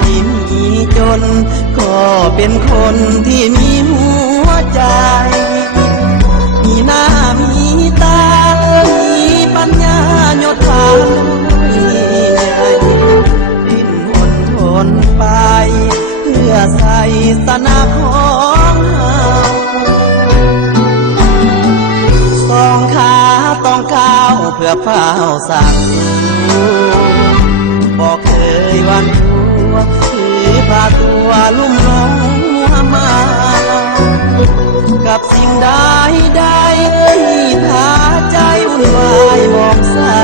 ที่มีจนก็เป็นคนที่มีหัวใจมีหน้ามีตามีปัญญายศถาใหญ่ดิ้นรนทนไปเพื่อใส่สนาของเฮาสองขาต้องก้าวเพื่อเฝ้าสั่งบอกเคยวันตัวถือพาตัวลุ่มหลงมัวมากับสิ่งใดที่พาใจวุ่นวายมองเศร้า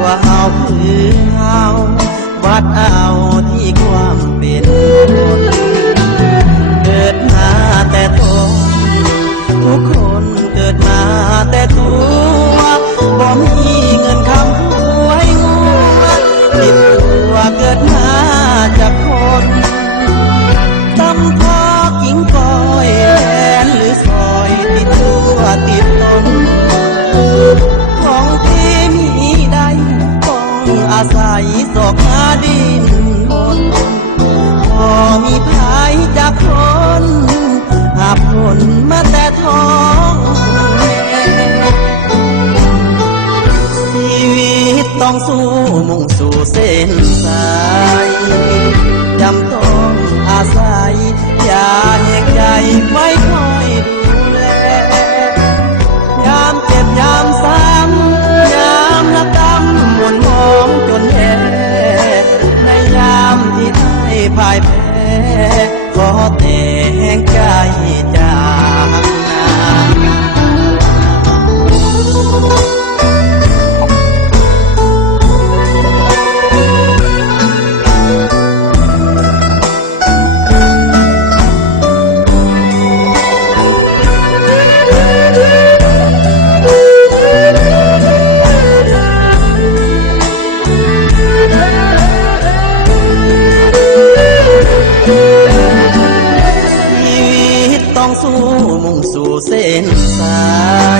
ว่าเฮาคือเฮาวัดเอาที่ความเป็นคนเกิดมาแต่ตนทุกคนเกิดมาแต่ตัวบ่มีเงินคำถวยงัวติดตัวเกิดมาจากคนตำพอกิ่งก้อยแทนหรือซอยติดตัวติดตนของที่มีได้ต้องอาศัยศอกหาดินทนพอมีภายจากคนหาผลมาแต่ท้องชีวิตต้องสู้มุ่งสู่เส้นสายจำต้องอาศัยอย่าแหกใจไว้คอยดูแลยามเจ็บยามซ้ำยามนักดำมวนมองจนแย่ในยามที่ได้พ่ายแพ้ขอแต่แห่งใจจากต้องสู้มุ่งสู่เส้นสาย